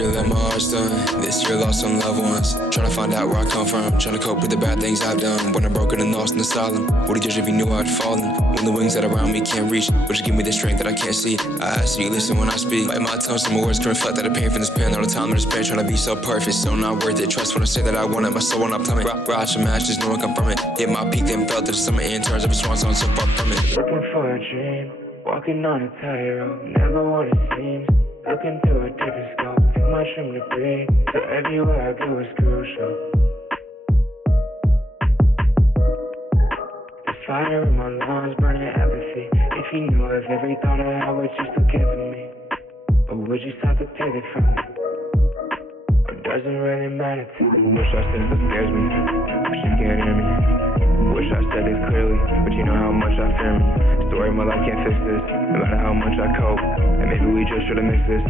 year that my heart's done. This year lost some loved ones. Trying to find out where I come from. Trying to cope with the bad things I've done. When I'm broken and lost in the asylum. Would he judge if he knew I'd fallen? When the wings that are around me can't reach, would you give me the strength that I can't see? I ask you listen when I speak. Like my tongue, some words can reflect that I pain from this pen. All the time I despair, trying to be so perfect, so not worth it. Trust when I say that I want it, my soul when I plummet. Rise from ashes, no one come from it. Hit my peak, then felt that the summer in turns of a swan song so far from it. Looking for a dream, walking on a tightrope, never what it seems. Looking through a different scope, too much room to breathe. So everywhere I go is crucial. The fire in my lungs burning apathy. If you knew of every thought I had, would you still care for me? Or would you start to take it from me? Or does it really matter to me? Wish I said that scares me, but you can't hear me. Wish I said this clearly, but you know how much I fear me. Story of my life can't fix this, no matter how much I cope. And maybe we just should've mixed this.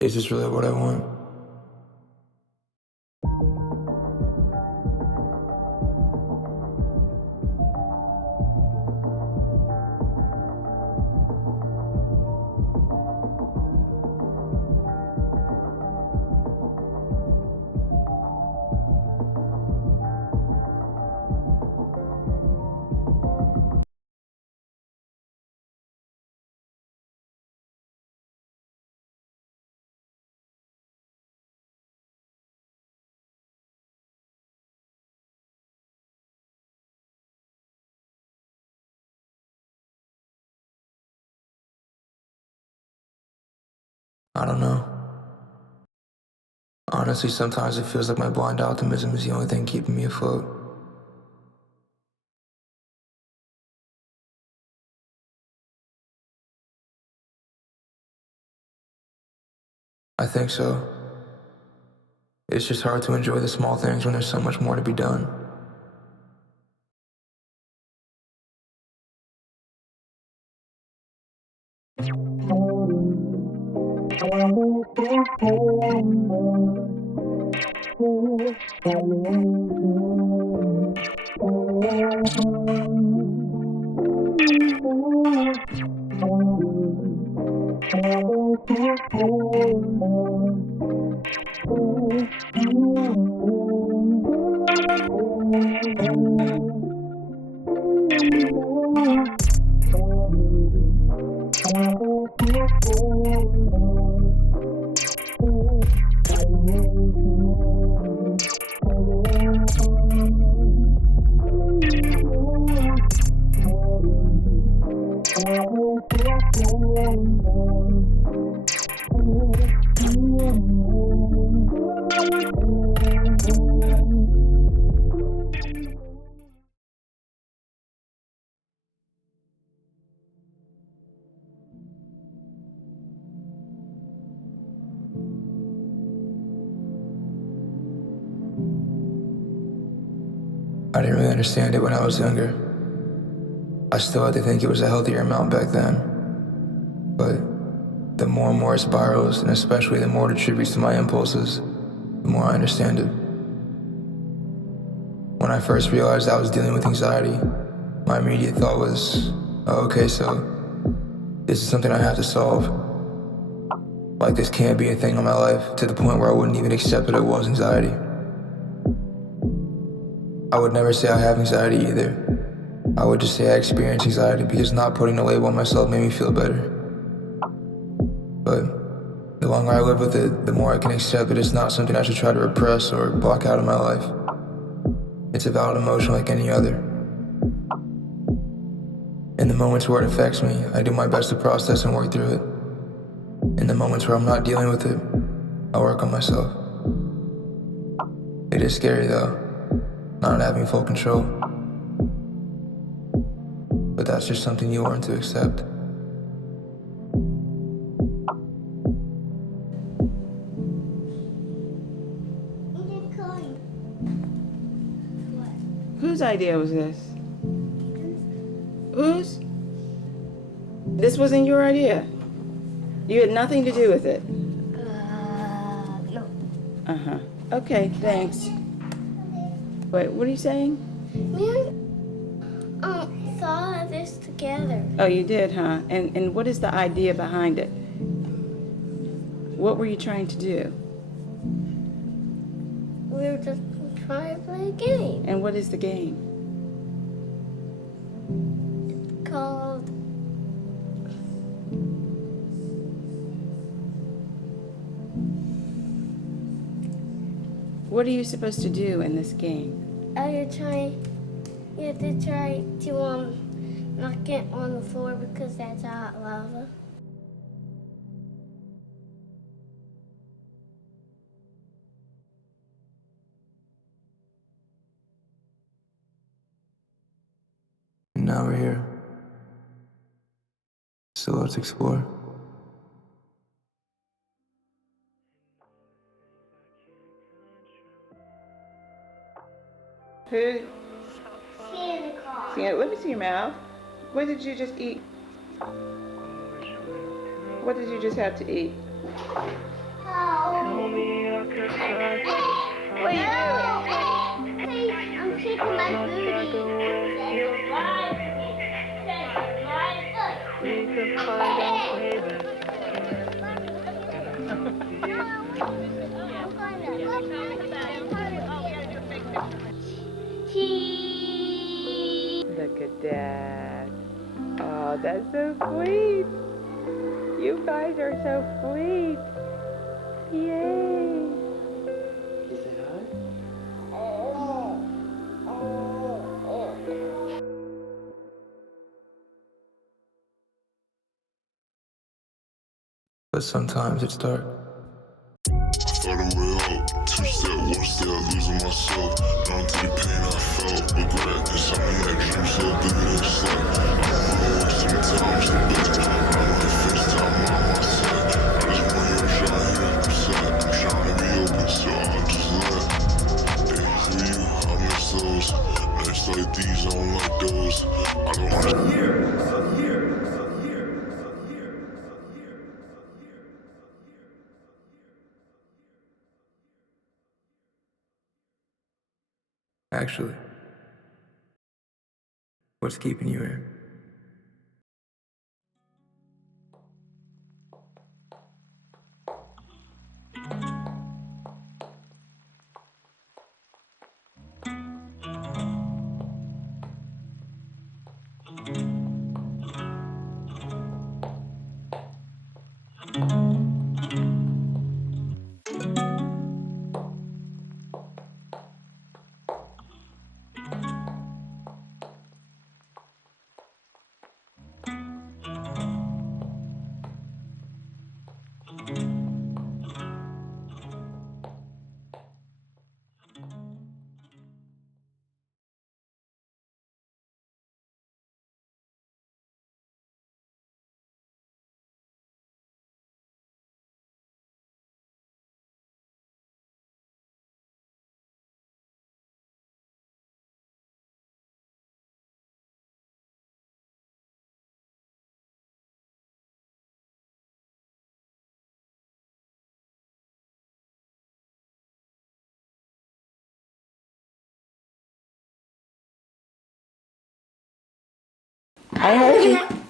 Is this really what I want? I don't know. Honestly, sometimes it feels like my blind optimism is the only thing keeping me afloat. I think so. It's just hard to enjoy the small things when there's so much more to be done. I didn't really understand it when I was younger. I still had to think it was a healthier amount back then. But the more and more it spirals, and especially the more it attributes to my impulses, the more I understand it. When I first realized I was dealing with anxiety, my immediate thought was, oh, okay, so this is something I have to solve. Like this can't be a thing in my life, to the point where I wouldn't even accept that it was anxiety. I would never say I have anxiety either. I would just say I experience anxiety because not putting a label on myself made me feel better. But the longer I live with it, the more I can accept that it's not something I should try to repress or block out of my life. It's a valid emotion like any other. In the moments where it affects me, I do my best to process and work through it. In the moments where I'm not dealing with it, I work on myself. It is scary though, not having full control. But that's just something you learn to accept. Who's Whose idea was this? Whose? This wasn't your idea. You had nothing to do with it. No. Uh-huh. Okay, thanks. Wait, what are you saying? We thought of this together. Oh, you did, huh? And what is the idea behind it? What were you trying to do? We were just trying to play a game. And what is the game? It's called What are you supposed to do in this game? You have to try to not get on the floor because that's hot lava. And now we're here. So let's explore. Who? Santa Claus. Yeah, let me see your mouth. What did you just eat? What did you just have to eat? What are you doing? I'm shaking my booty. Look at that. Oh, that's so sweet. You guys are so sweet. Yay. Is it hot? But sometimes it's dark. Thought it way out, two-step, one-step, losing myself. Down to the pain I felt, regret, insomniac, dream so bigger than slept. I'm wasting time, so bitch. I'm like first time on my set. I just want your shot, I'm upset. I'm trying to be open, so I'll just let. Days with you, I miss those. Nights like these, I don't like those. I don't want to. Actually, what's keeping you here?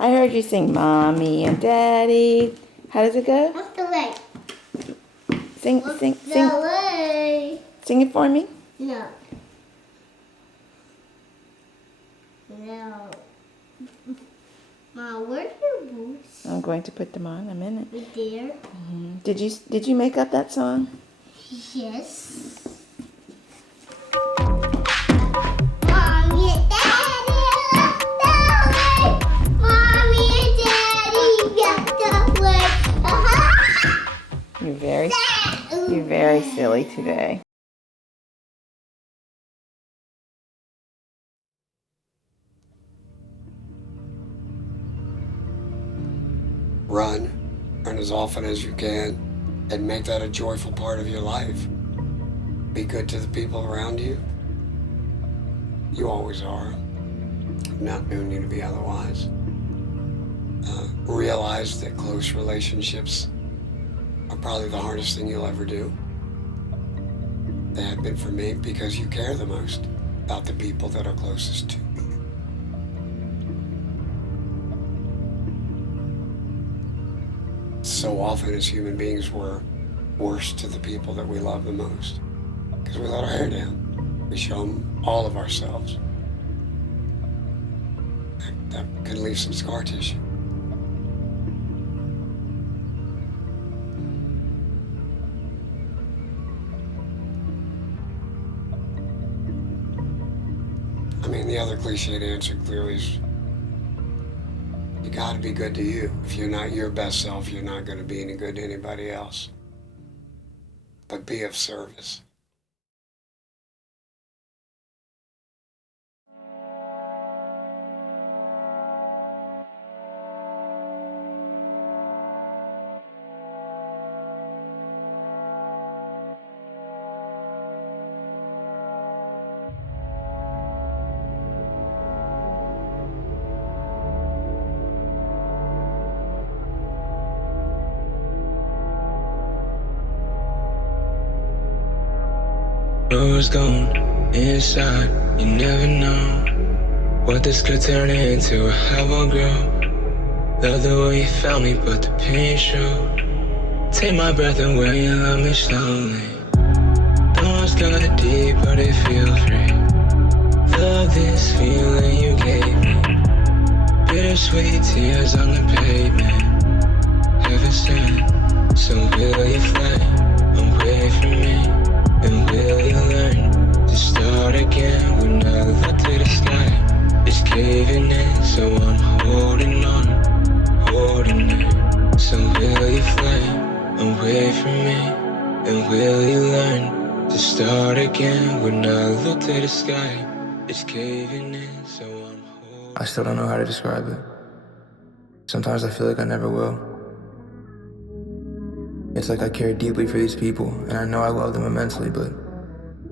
I heard you sing Mommy and Daddy. How does it go? What's the way? Sing way? Sing it for me. No. No. Mom, where's your boots? I'm going to put them on in a minute. Right there. Did you make up that song? Yes. Mommy and Daddy left the way. Mommy and Daddy left the way. You're very silly today. Run as often as you can, and make that a joyful part of your life. Be good to the people around you. You always are. I'm not doing you to be otherwise. Realize that close relationships are probably the hardest thing you'll ever do. They have been for me because you care the most about the people that are closest to you. So often as human beings, we're worse to the people that we love the most because we let our hair down. We show them all of ourselves. That can leave some scar tissue. I mean, the other cliched answer clearly is you gotta be good to you. If you're not your best self, you're not gonna be any good to anybody else. But be of service. What's going inside, you never know what this could turn into or how I'll grow. Love the way you found me, but the pain showed. Take my breath away and love me slowly. Know it's kinda deep, but it feels free. Love this feeling you gave me. Bittersweet tears on the pavement. Heaven sent, so will you fly away from me? And will you learn to start again when I look to the sky? It's caving in, so I'm holding on, holding it. So will you fly away from me? And will you learn to start again when I look to the sky? It's caving in, so I'm holding. I still don't know how to describe it. Sometimes I feel like I never will. It's like I care deeply for these people, and I know I love them immensely, but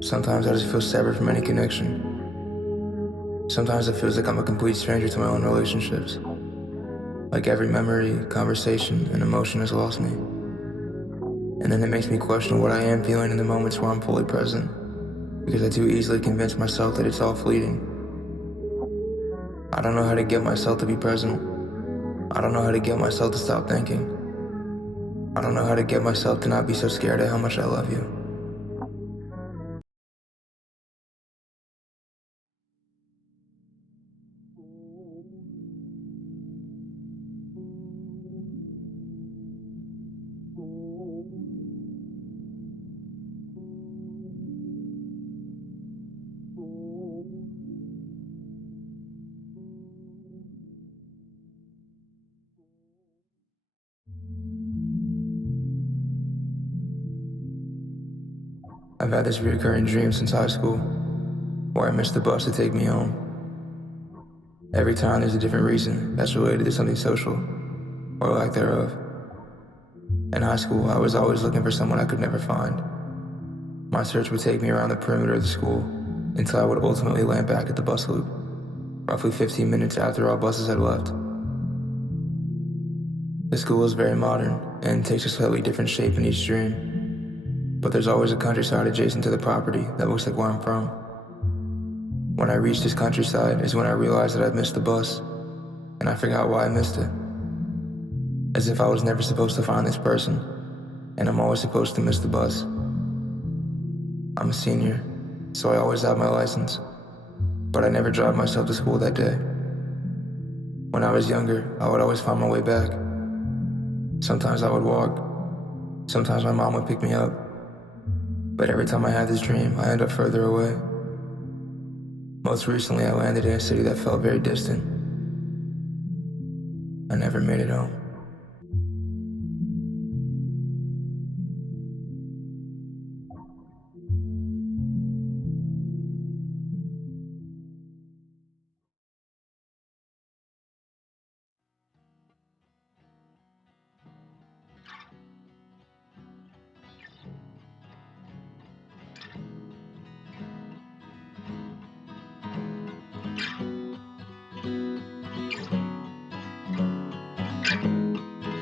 sometimes I just feel severed from any connection. Sometimes it feels like I'm a complete stranger to my own relationships. Like every memory, conversation, and emotion has lost me. And then it makes me question what I am feeling in the moments where I'm fully present, because I too easily convince myself that it's all fleeting. I don't know how to get myself to be present. I don't know how to get myself to stop thinking. I don't know how to get myself to not be so scared at how much I love you. I've had this recurring dream since high school, where I missed the bus to take me home. Every time there's a different reason that's related to something social, or lack thereof. In high school, I was always looking for someone I could never find. My search would take me around the perimeter of the school, until I would ultimately land back at the bus loop, roughly 15 minutes after all buses had left. The school is very modern, and takes a slightly different shape in each dream. But there's always a countryside adjacent to the property that looks like where I'm from. When I reached this countryside is when I realized that I'd missed the bus, and I forgot why I missed it. As if I was never supposed to find this person, and I'm always supposed to miss the bus. I'm a senior, so I always have my license, but I never drive myself to school that day. When I was younger, I would always find my way back. Sometimes I would walk, sometimes my mom would pick me up, but every time I had this dream, I end up further away. Most recently, I landed in a city that felt very distant. I never made it home.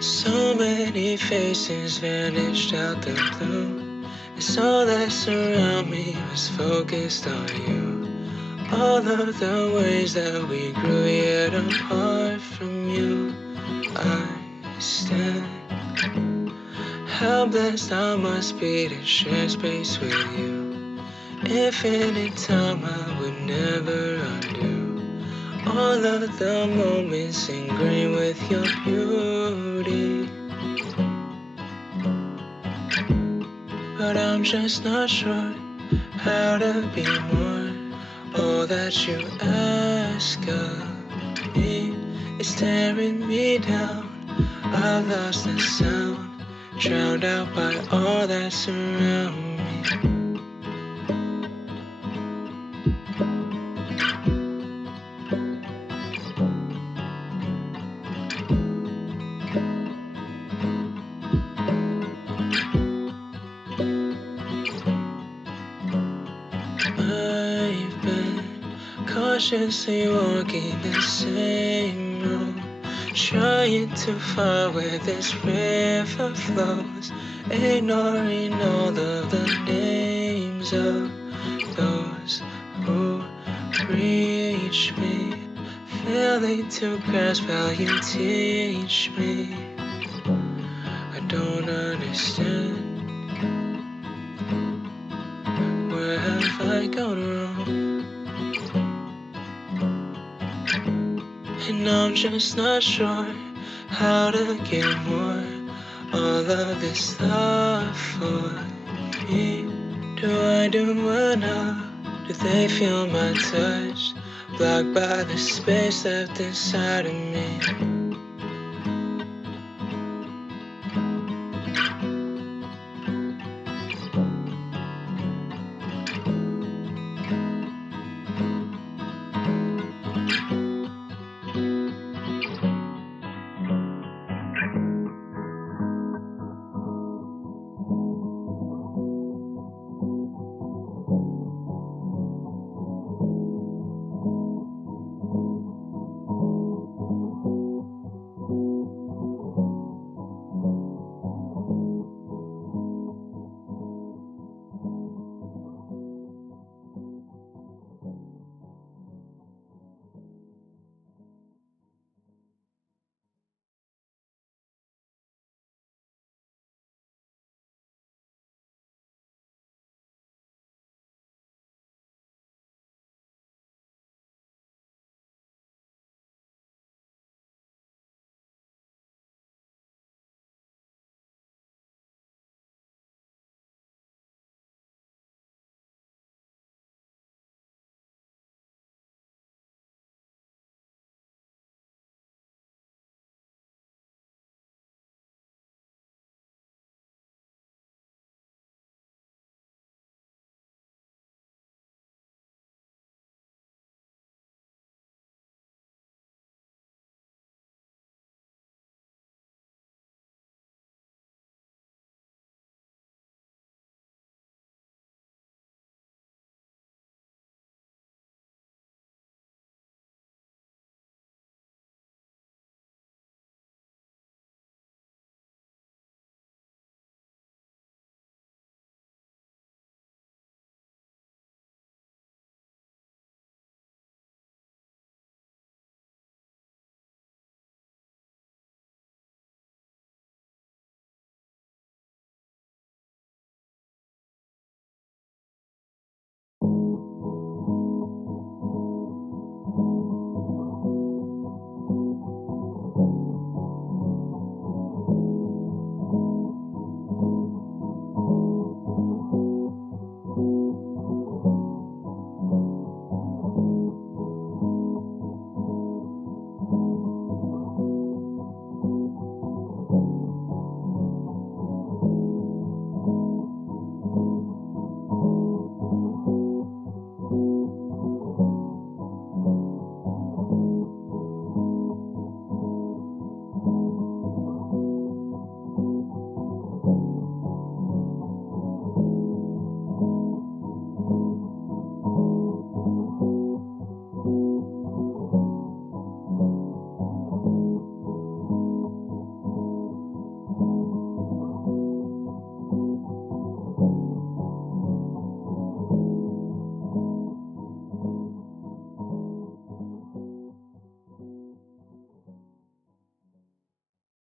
So many faces vanished out the blue. It's all that's around me was focused on you. All of the ways that we grew yet apart from you. I stand. How blessed I must be to share space with you. Infinite time I would never undo. All of the moments ingrained with your beauty. But I'm just not sure how to be more. All that you ask of me is tearing me down. I've lost the sound, drowned out by all that's around me. I've been cautiously walking the same road, trying to find where this river flows, ignoring all of the names of those who reach me, failing to grasp how you teach me. I don't understand. Where have I gone wrong? And I'm just not sure how to give more. All of this love for me. Do I do enough? Do they feel my touch? Blocked by the space left inside of me.